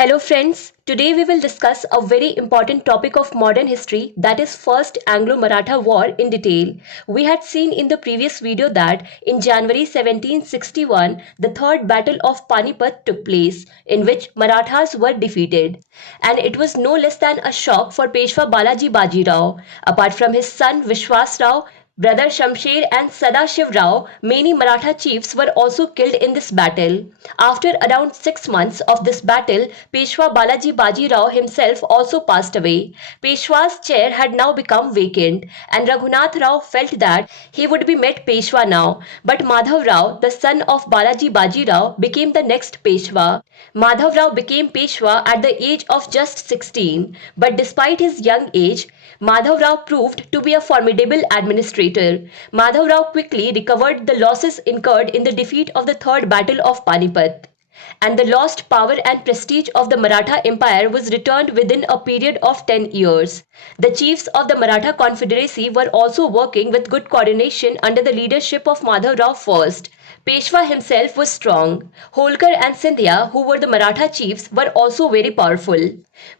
Hello friends, today we will discuss a very important topic of modern history, that is First Anglo-Maratha War in detail. We had seen in the previous video that in January 1761, the third battle of Panipat took place, in which Marathas were defeated. And it was no less than a shock for Peshwa Balaji Baji Rao. Apart from his son Vishwas Rao, Brother Shamsher and Sadashiv Rao, many Maratha chiefs were also killed in this battle. After around 6 months of this battle, Peshwa Balaji Baji Rao himself also passed away. Peshwa's chair had now become vacant, and Raghunath Rao felt that he would be made Peshwa now. But Madhav Rao, the son of Balaji Baji Rao, became the next Peshwa. Madhav Rao became Peshwa at the age of just 16, but despite his young age, Madhav Rao proved to be a formidable administrator. Madhav Rao quickly recovered the losses incurred in the defeat of the Third Battle of Panipat, and the lost power and prestige of the Maratha Empire was returned within a period of 10 years. The chiefs of the Maratha Confederacy were also working with good coordination under the leadership of Madhav Rao first. Peshwa himself was strong. Holkar and Scindia, who were the Maratha chiefs, were also very powerful.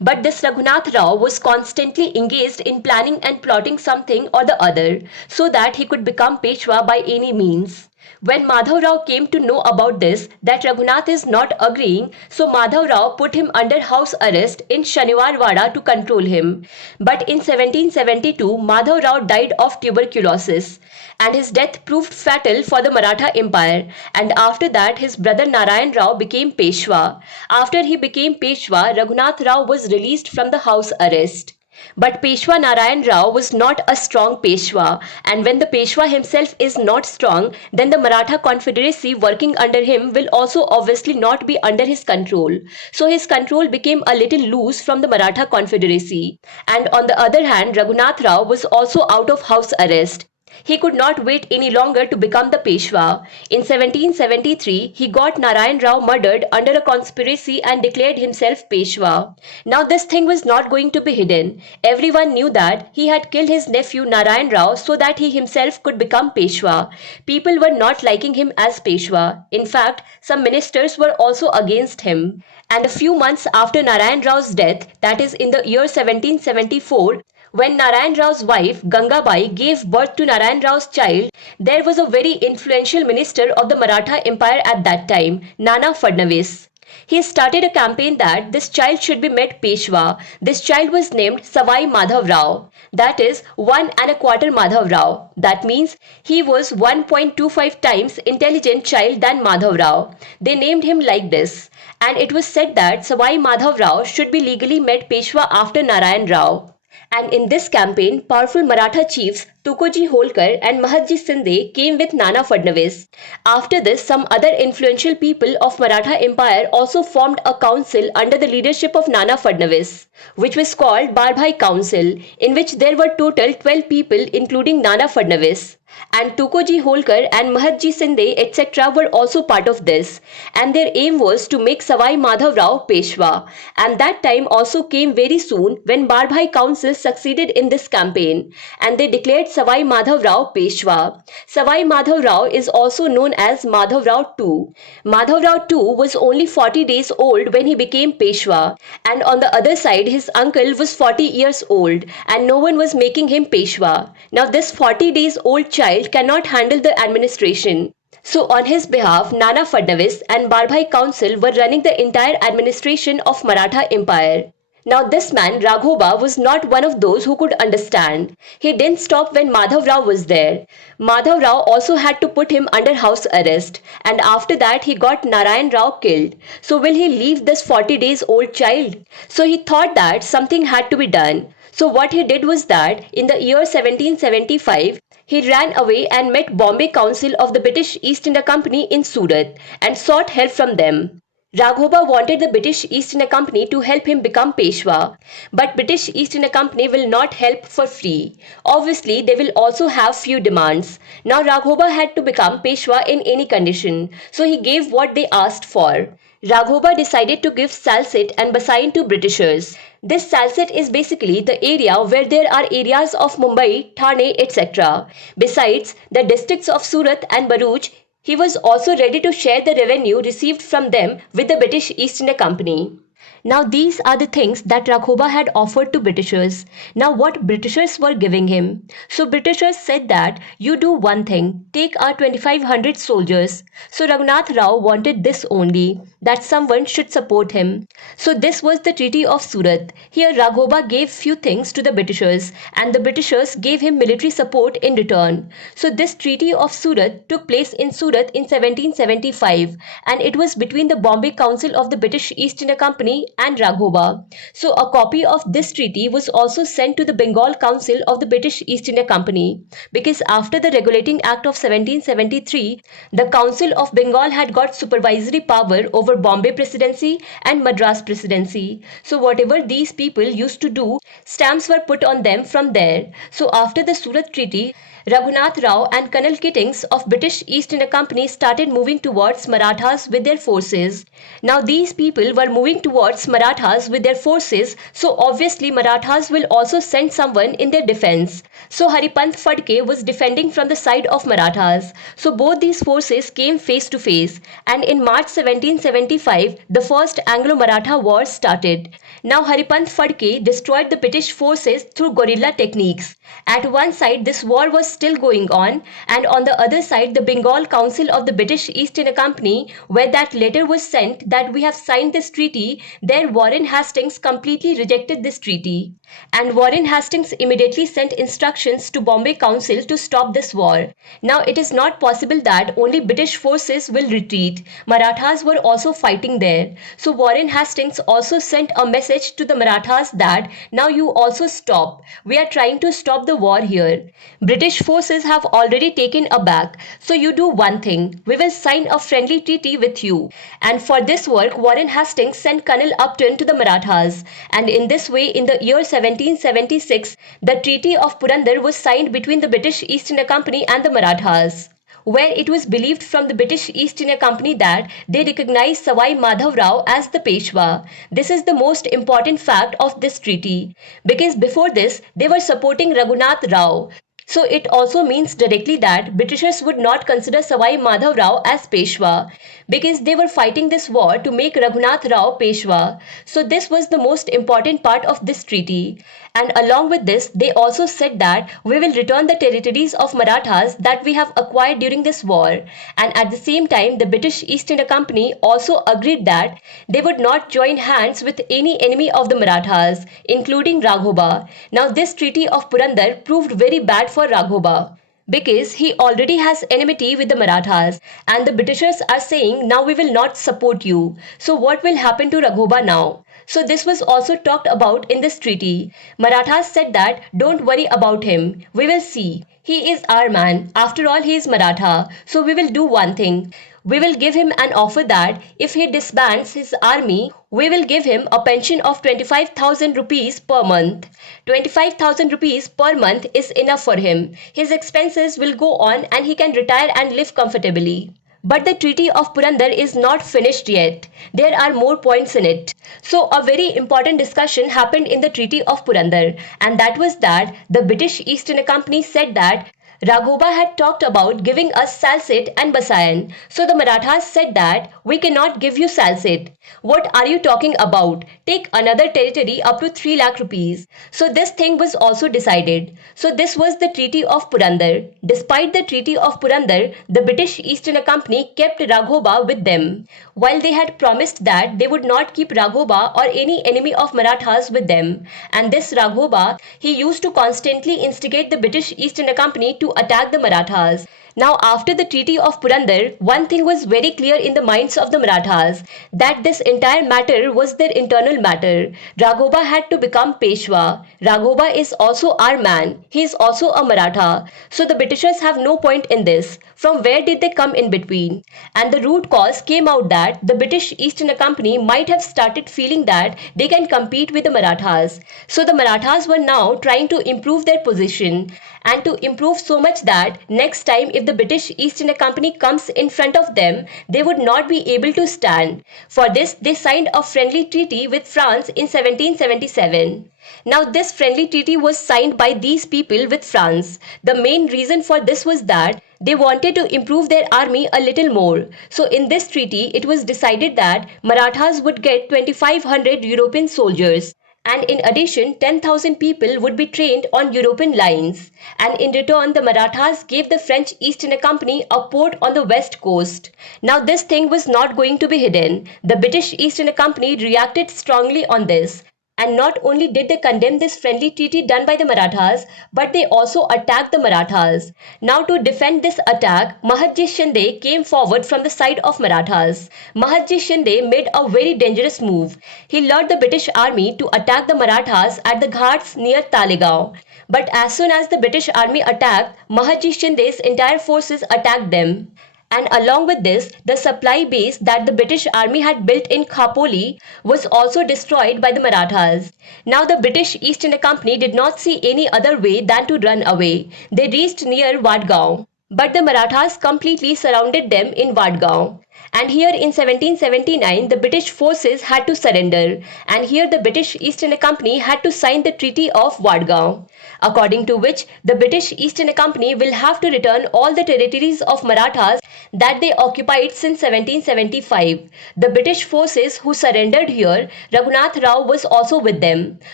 But this Raghunath Rao was constantly engaged in planning and plotting something or the other, so that he could become Peshwa by any means. When Madhav Rao came to know about this, that Raghunath is not agreeing, so Madhav Rao put him under house arrest in Shaniwar Wada to control him. But in 1772, Madhav Rao died of tuberculosis, and his death proved fatal for the Maratha Empire. And after that, his brother Narayan Rao became Peshwa. After he became Peshwa, Raghunath Rao was released from the house arrest. But Peshwa Narayan Rao was not a strong Peshwa, and when the Peshwa himself is not strong, then the Maratha Confederacy working under him will also obviously not be under his control. So his control became a little loose from the Maratha Confederacy. And on the other hand, Raghunath Rao was also out of house arrest. He could not wait any longer to become the Peshwa. In 1773, he got Narayan Rao murdered under a conspiracy and declared himself Peshwa. Now this thing was not going to be hidden. Everyone knew that he had killed his nephew Narayan Rao so that he himself could become Peshwa. People were not liking him as Peshwa. In fact, some ministers were also against him. And a few months after Narayan Rao's death, that is in the year 1774, when Narayan Rao's wife Gangabai gave birth to Narayan Rao's child, there was a very influential minister of the Maratha Empire at that time, Nana Fadnavis. He started a campaign that this child should be made Peshwa. This child was named Savai Madhav Rao. That is 1¼ Madhav Rao. That means he was 1.25 times intelligent child than Madhav Rao. They named him like this. And it was said that Savai Madhav Rao should be legally made Peshwa after Narayan Rao. And in this campaign, powerful Maratha chiefs Tukoji Holkar and Mahatji Shinde came with Nana Fadnavis. After this, some other influential people of Maratha Empire also formed a council under the leadership of Nana Fadnavis, which was called Barbhai Council, in which there were total 12 people including Nana Fadnavis. And Tukoji Holkar and Mahatji Shinde etc. were also part of this, and their aim was to make Savai Madhav Rao Peshwa. And that time also came very soon when Barbhai Council succeeded in this campaign, and they declared Savai Madhav Rao Peshwa. Savai Madhav Rao is also known as Madhav Rao II. Madhav Rao II was only 40 days old when he became Peshwa, and on the other side his uncle was 40 years old, and no one was making him Peshwa. Now this 40 days old child cannot handle the administration. So on his behalf, Nana Fadnavis and Barbhai Council were running the entire administration of Maratha Empire. Now this man, Raghoba, was not one of those who could understand. He didn't stop when Madhav Rao was there. Madhav Rao also had to put him under house arrest, and after that he got Narayan Rao killed. So will he leave this 40 days old child? So he thought that something had to be done. So what he did was that in the year 1775, he ran away and met Bombay Council of the British East India Company in Surat and sought help from them. Raghoba wanted the British East India Company to help him become Peshwa, but British East India Company will not help for free. Obviously, they will also have few demands. Now Raghoba had to become Peshwa in any condition, so he gave what they asked for. Raghoba decided to give Salsette and Basain to Britishers. This Salsette is basically the area where there are areas of Mumbai, Thane, etc. Besides the districts of Surat and Bharuch, he was also ready to share the revenue received from them with the British East India Company. Now these are the things that Rakhoba had offered to Britishers. Now what Britishers were giving him. So Britishers said that you do one thing, take our 2500 soldiers. So Raghunath Rao wanted this only, that someone should support him. So this was the Treaty of Surat. Here Raghoba gave few things to the Britishers and the Britishers gave him military support in return. So this Treaty of Surat took place in Surat in 1775 and it was between the Bombay Council of the British East India Company and Raghoba. So a copy of this treaty was also sent to the Bengal Council of the British East India Company because after the Regulating Act of 1773, the Council of Bengal had got supervisory power over Bombay Presidency and Madras Presidency. So whatever these people used to do, stamps were put on them from there. So after the Surat Treaty, Raghunath Rao and Colonel Kittings of British East India Company started moving towards Marathas with their forces. Now these people were moving towards Marathas with their forces, so obviously Marathas will also send someone in their defense. So Haripant Phadke was defending from the side of Marathas. So both these forces came face to face and in March 1775 the first Anglo Maratha war started. Now Haripant Phadke destroyed the British forces through guerrilla techniques. At one side this war was still going on and on the other side the Bengal Council of the British East India Company, where that letter was sent that we have signed this treaty, there Warren Hastings completely rejected this treaty. And Warren Hastings immediately sent instructions to Bombay Council to stop this war. Now it is not possible that only British forces will retreat. Marathas were also fighting there. So Warren Hastings also sent a message to the Marathas that now you also stop. We are trying to stop the war here. British forces have already taken a back. So you do one thing. We will sign a friendly treaty with you. And for this work, Warren Hastings sent Colonel Upton to the Marathas. And in this way, in the year 1776, the Treaty of Purandar was signed between the British East India Company and the Marathas, where it was believed from the British East India Company that they recognized Savai Madhav Rao as the Peshwa. This is the most important fact of this treaty because before this they were supporting Raghunath Rao. So it also means directly that Britishers would not consider Savai Madhav Rao as Peshwa because they were fighting this war to make Raghunath Rao Peshwa. So this was the most important part of this treaty. And along with this, they also said that we will return the territories of Marathas that we have acquired during this war. And at the same time, the British East India Company also agreed that they would not join hands with any enemy of the Marathas, including Raghoba. Now this treaty of Purandar proved very bad for Raghoba because he already has enmity with the Marathas and the Britishers are saying now we will not support you. So what will happen to Raghoba now? So this was also talked about in this treaty. Marathas said that don't worry about him. We will see. He is our man. After all, he is Maratha. So we will do one thing. We will give him an offer that if he disbands his army, we will give him a pension of 25,000 rupees per month. 25,000 rupees per month is enough for him. His expenses will go on and he can retire and live comfortably. But the Treaty of Purandar is not finished yet. There are more points in it. So a very important discussion happened in the Treaty of Purandar, and that was that the British East India Company said that Raghoba had talked about giving us Salsette and Basayan. So the Marathas said that we cannot give you Salsette. What are you talking about? Take another territory up to 3 lakh rupees. So this thing was also decided. So this was the Treaty of Purandar. Despite the Treaty of Purandar, the British East India Company kept Raghoba with them, while they had promised that they would not keep Raghoba or any enemy of Marathas with them. And this Raghoba, he used to constantly instigate the British East India Company to attack the Marathas. Now after the Treaty of Purandar, one thing was very clear in the minds of the Marathas, that this entire matter was their internal matter. Raghoba had to become Peshwa. Raghoba is also our man. He is also a Maratha. So the Britishers have no point in this. From where did they come in between? And the root cause came out that the British East India Company might have started feeling that they can compete with the Marathas. So the Marathas were now trying to improve their position, and to improve so much that next time if the British East India Company comes in front of them, they would not be able to stand. For this, they signed a friendly treaty with France in 1777. Now this friendly treaty was signed by these people with France. The main reason for this was that They wanted to improve their army a little more. So in this treaty, it was decided that Marathas would get 2,500 European soldiers. And in addition, 10,000 people would be trained on European lines. And in return, the Marathas gave the French East India Company a port on the west coast. Now, this thing was not going to be hidden. The British East India Company reacted strongly on this. And not only did they condemn this friendly treaty done by the Marathas, but they also attacked the Marathas. Now to defend this attack, Mahatji Shinde came forward from the side of Marathas. Mahatji Shinde made a very dangerous move. He lured the British army to attack the Marathas at the Ghats near Talegaon. But as soon as the British army attacked, Mahatji Shinde's entire forces attacked them. And along with this, the supply base that the British army had built in Khapoli was also destroyed by the Marathas. Now the British East India Company did not see any other way than to run away. They reached near Wadgaon. But the Marathas completely surrounded them in Wadgaon. And here in 1779, the British forces had to surrender. And here the British East India Company had to sign the Treaty of Wadgaon, according to which the British East India Company will have to return all the territories of Marathas that they occupied since 1775. The British forces who surrendered here, Raghunath Rao was also with them.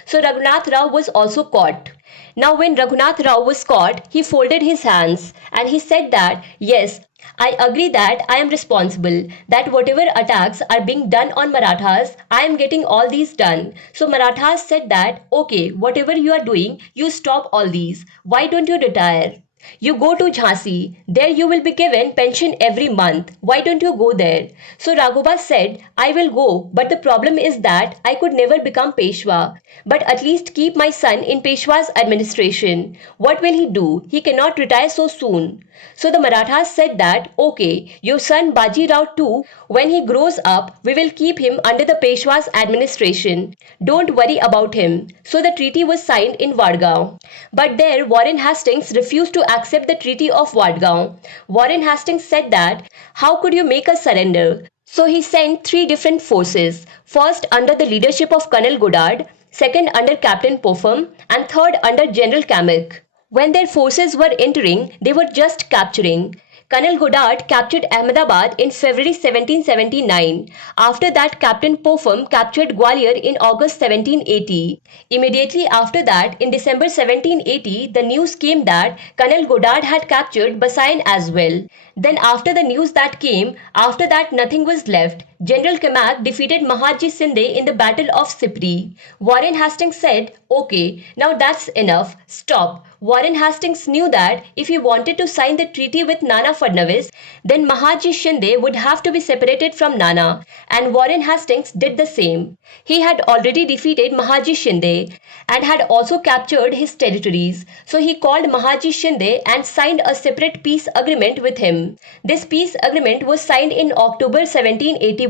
So Raghunath Rao was also caught. Now when Raghunath Rao was caught, he folded his hands and he said that, yes, I agree that I am responsible, that whatever attacks are being done on Marathas, I am getting all these done. So Marathas said that, okay, whatever you are doing, you stop all these. Why don't you retire? You go to Jhansi. There you will be given pension every month. Why don't you go there? So Raghuba said, I will go, but the problem is that I could never become Peshwa. But at least keep my son in Peshwa's administration. What will he do? He cannot retire so soon. So the Marathas said that, okay, your son Baji Rao too, when he grows up, we will keep him under the Peshwa's administration. Don't worry about him. So the treaty was signed in Wadgaon. But there Warren Hastings refused to accept the Treaty of Wadgaon. Warren Hastings said that, how could you make us surrender? So he sent three different forces. First under the leadership of Colonel Goddard, second under Captain Popham, and third under General Kamek. When their forces were entering, they were just capturing. Colonel Goddard captured Ahmedabad in February 1779. After that, Captain Popham captured Gwalior in August 1780. Immediately after that, in December 1780, the news came that Colonel Goddard had captured Basayan as well. Then after the news that came, after that nothing was left. General Kamak defeated Mahatji Shinde in the Battle of Sipri. Warren Hastings said, okay, now that's enough, stop. Warren Hastings knew that if he wanted to sign the treaty with Nana Fadnavis, then Mahatji Shinde would have to be separated from Nana, and Warren Hastings did the same. He had already defeated Mahatji Shinde and had also captured his territories, so he called Mahatji Shinde and signed a separate peace agreement with him. This peace agreement was signed in October 1781.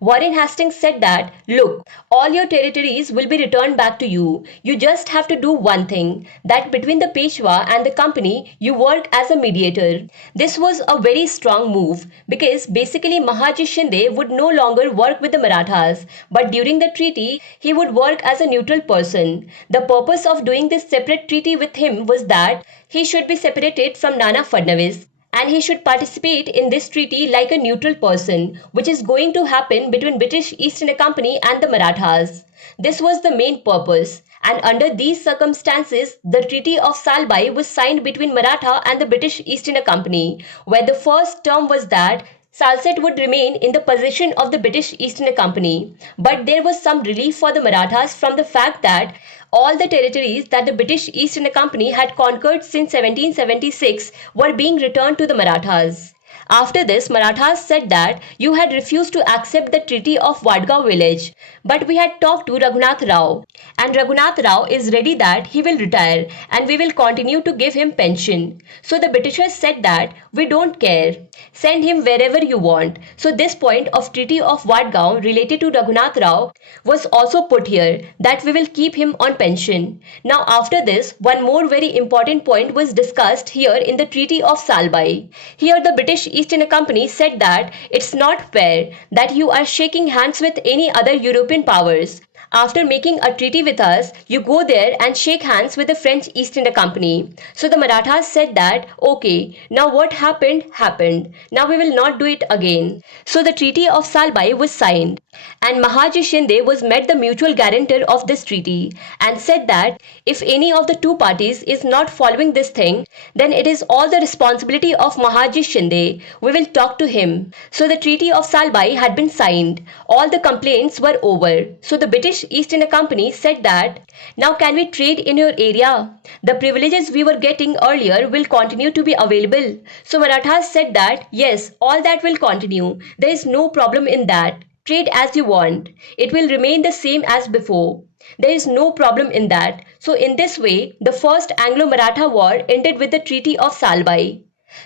Warren Hastings said that, look, all your territories will be returned back to you. You just have to do one thing, that between the Peshwa and the company, you work as a mediator. This was a very strong move because basically Mahatji Shinde would no longer work with the Marathas, but during the treaty, he would work as a neutral person. The purpose of doing this separate treaty with him was that he should be separated from Nana Fadnavis, and he should participate in this treaty like a neutral person, which is going to happen between British East India Company and the Marathas. This was the main purpose, and under these circumstances, the Treaty of Salbai was signed between Maratha and the British East India Company, where the first term was that Salsette would remain in the possession of the British East India Company. But there was some relief for the Marathas from the fact that all the territories that the British East India Company had conquered since 1776 were being returned to the Marathas. After this, Marathas said that you had refused to accept the Treaty of Wadgaon village, but we had talked to Raghunath Rao, and Raghunath Rao is ready that he will retire and we will continue to give him pension. So the Britishers said that we don't care. Send him wherever you want. So this point of Treaty of Wadgaon related to Raghunath Rao was also put here, that we will keep him on pension. Now after this, one more very important point was discussed here in the Treaty of Salbai. Here the British East India Company said that it's not fair that you are shaking hands with any other European powers. After making a treaty with us, you go there and shake hands with the French East India Company. So the Marathas said that, okay, now what happened, happened. Now we will not do it again. So the Treaty of Salbai was signed. And Mahaji Shinde was made the mutual guarantor of this treaty and said that if any of the two parties is not following this thing, then it is all the responsibility of Mahaji Shinde. We will talk to him. So the Treaty of Salbai had been signed. All the complaints were over. So the British East India Company said that now can we trade in your area? The privileges we were getting earlier will continue to be available. So Marathas said that yes, all that will continue. There is no problem in that. Trade as you want. It will remain the same as before. There is no problem in that. So in this way, the first Anglo-Maratha war ended with the Treaty of Salbai.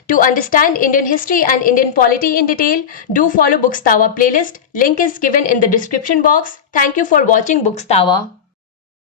To understand Indian history and Indian polity in detail, do follow Bookstawa playlist. Link is given in the description box. Thank you for watching Bookstawa.